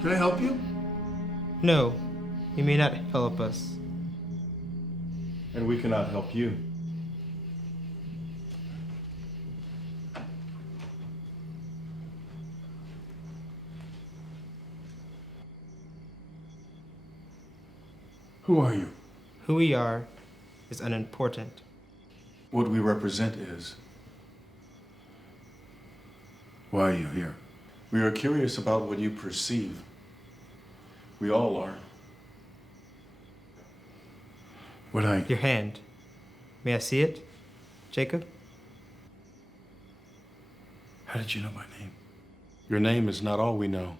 Can I help you? No, you may not help us. And we cannot help you. Who are you? Who we are is unimportant. What we represent is. Why are you here? We are curious about what you perceive. We all are. Your hand. May I see it, Jacob? How did you know my name? Your name is not all we know.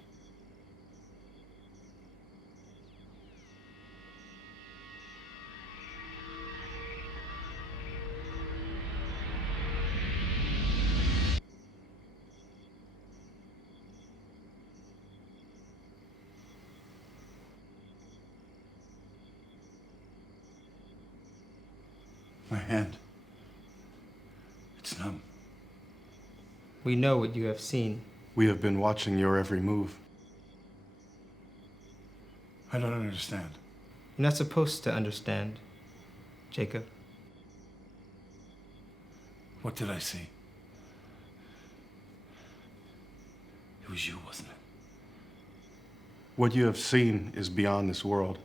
My hand. It's numb. We know what you have seen. We have been watching your every move. I don't understand. You're not supposed to understand, Jacob. What did I see? It was you, wasn't it? What you have seen is beyond this world.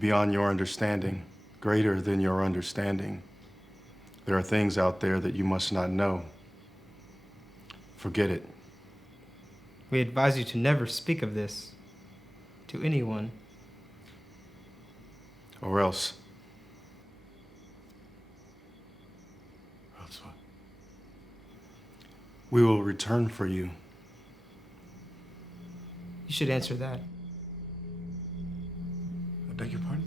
Beyond your understanding. Greater than your understanding. There are things out there that you must not know. Forget it. We advise you to never speak of this to anyone. Or else. Else what? We will return for you. You should answer that. I beg your pardon?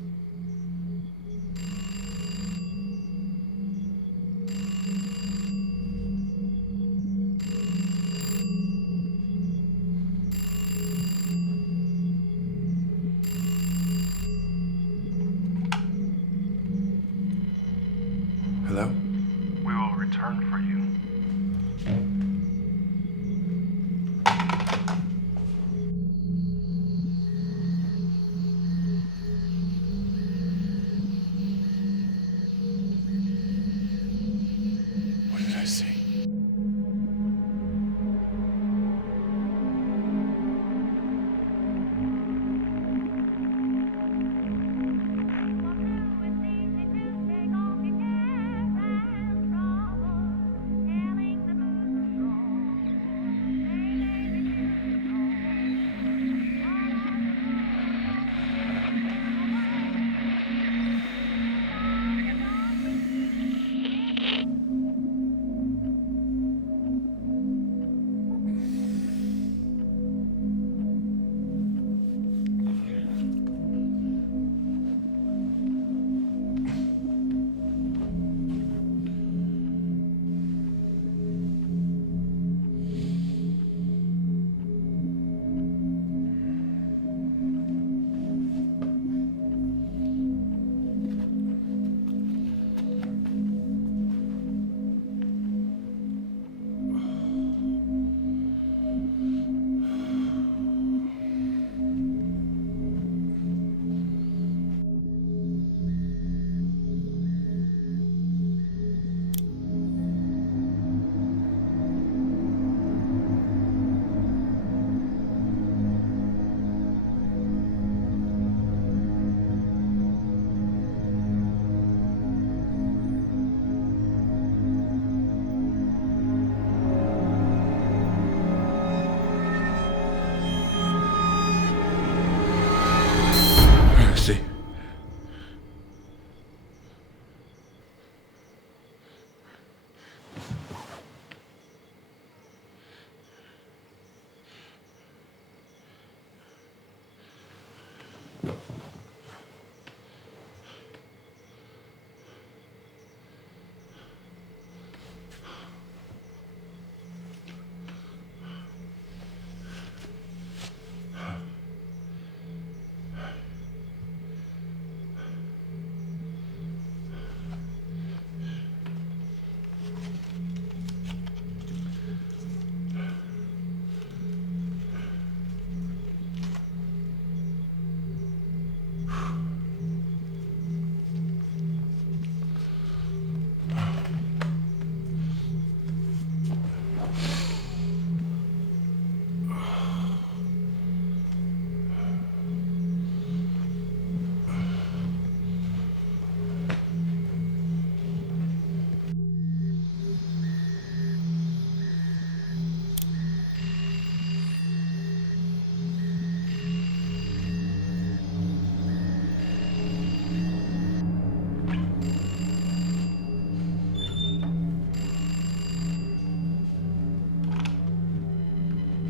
Hello? We will return for you.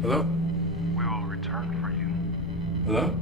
Hello? We will return for you. Hello?